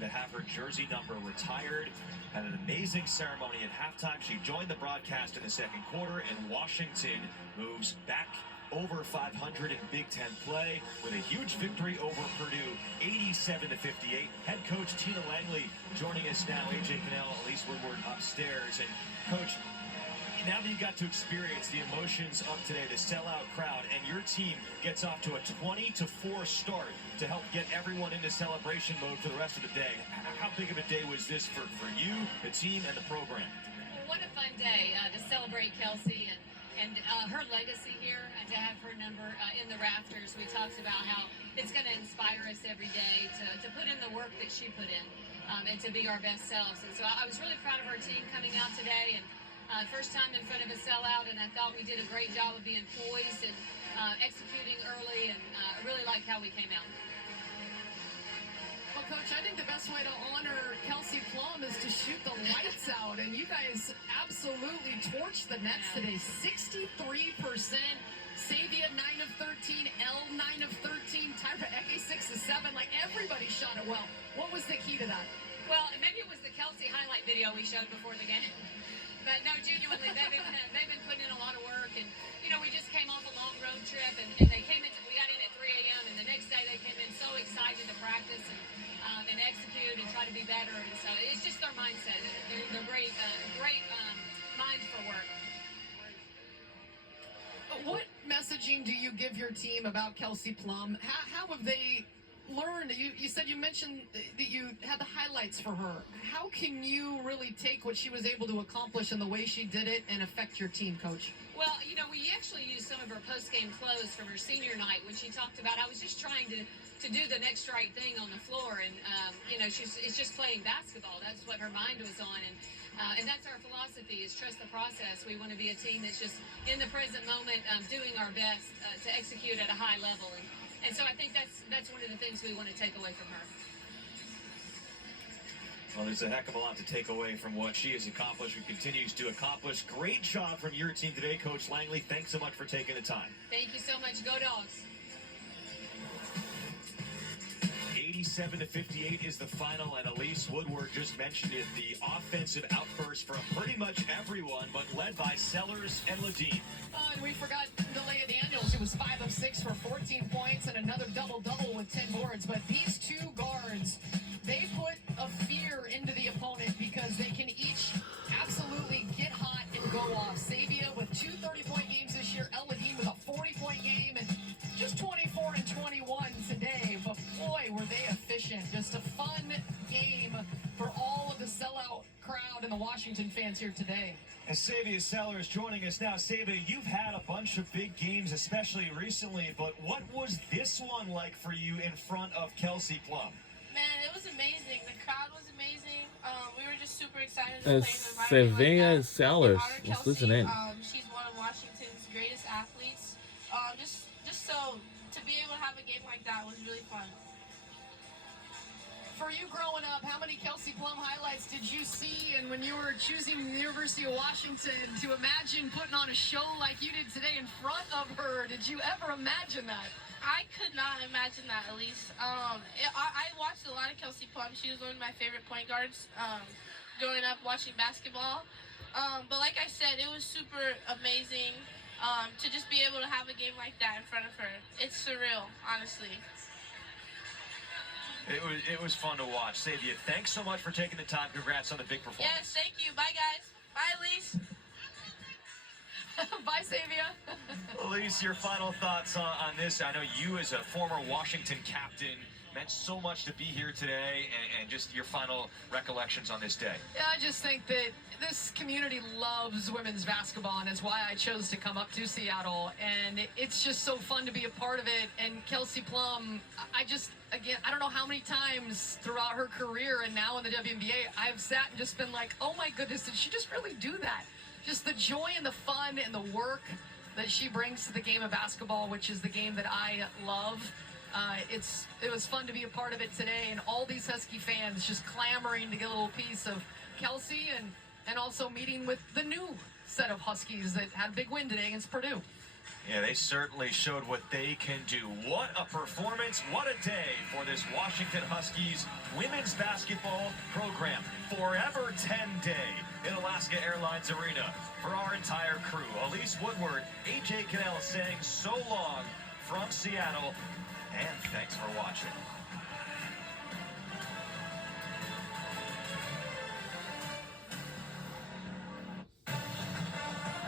to have her jersey number retired. Had an amazing ceremony at halftime. She joined the broadcast in the second quarter, and Washington moves back over 500 in Big Ten play with a huge victory over Purdue, 87-58. Head coach Tina Langley joining us now. AJ Cannell, Elise Woodward upstairs. And Coach, now that you got to experience the emotions of today, the sellout crowd, and your team gets off to a 20-4 start to help get everyone into celebration mode for the rest of the day, how big of a day was this for you, the team, and the program? Well, what a fun day to celebrate Kelsey and her legacy here, and to have her number in the rafters. We talked about how it's going to inspire us every day to put in the work that she put in and to be our best selves. And so I was really proud of our team coming out today, and first time in front of a sellout, and I thought we did a great job of being poised and executing early, and I really liked how we came out. Well, Coach, I think the best way to honor Kelsey Plum is to shoot the lights out, and you guys absolutely torched the Nets today. 63%, Savia 9 of 13, L 9 of 13, Tyra Eke 6 of 7. Like, everybody shot it well. What was the key to that? Well, maybe it was the Kelsey highlight video we showed before the game. But no, genuinely, they've been putting in a lot of work, and we just came off a long road trip, and we got in at 3 a.m. and the next day they came in so excited to practice and execute and try to be better, and so it's just their mindset. They're great minds for work. What messaging do you give your team about Kelsey Plum? How have they learned? You mentioned that you had the highlights for her. How can you really take what she was able to accomplish and the way she did it and affect your team, Coach? Well, we actually used some of her post-game clothes from her senior night when she talked about, I was just trying to do the next right thing on the floor, and it's just playing basketball. That's what her mind was on, and that's our philosophy, is trust the process. We want to be a team that's just in the present moment, doing our best to execute at a high level, and so I think that's one of the things we want to take away from her. Well, there's a heck of a lot to take away from what she has accomplished and continues to accomplish. Great job from your team today, Coach Langley. Thanks so much for taking the time. Thank you so much. Go Dogs. 87-58 is the final, and Elise Woodward just mentioned it. The offensive outburst from pretty much everyone, but led by Sellers and Ledeen. And we forgot Delia Daniels, who was 5 of 6 for 14 points and another double-double with 10 boards. But these two guards, they put a fear into the opponent because they can each absolutely get hot and go off. Savia with 2 30-point games this year, Ledeen with a 40-point game, and just 24 and 21 today. But boy, were they efficient. Just a fun game for all of the sellout crowd and the Washington fans here today. And Savia Sellers joining us now. Savia, you've had a bunch of big games, especially recently, but what was this one like for you in front of Kelsey Plum? Man, it was amazing. The crowd was amazing. We were just super excited to play in an environment Savia like that. Sellers. Honor Let's Kelsey. listen in. She's one of Washington's greatest athletes. Just so to be able to have a game like that was really fun. For you growing up, how many Kelsey Plum highlights did you see? And when you were choosing the University of Washington, to imagine putting on a show like you did today in front of her, did you ever imagine that? I could not imagine that, Elise. I watched a lot of Kelsey Plum. She was one of my favorite point guards growing up watching basketball. But like I said, it was super amazing to just be able to have a game like that in front of her. It's surreal, honestly. It was fun to watch. Savia, thanks so much for taking the time. Congrats on the big performance. Yes, thank you. Bye, guys. Bye, Elise. Bye, Savia. Elise, your final thoughts on this. I know you, as a former Washington captain, meant so much to be here today, and just your final recollections on this day. Yeah, I just think that this community loves women's basketball, and it's why I chose to come up to Seattle, and it's just so fun to be a part of it. And Kelsey Plum, I don't know how many times throughout her career and now in the WNBA, I've sat and just been like, oh my goodness, did she just really do that? Just the joy and the fun and the work that she brings to the game of basketball, which is the game that I love. It was fun to be a part of it today, and all these Husky fans just clamoring to get a little piece of Kelsey, and also meeting with the new set of Huskies that had a big win today against Purdue. Yeah, they certainly showed what they can do. What a performance, what a day for this Washington Huskies women's basketball program. Forever 10 Day in Alaska Airlines Arena for our entire crew. Elise Woodward, AJ Cannell saying so long from Seattle, and thanks for watching.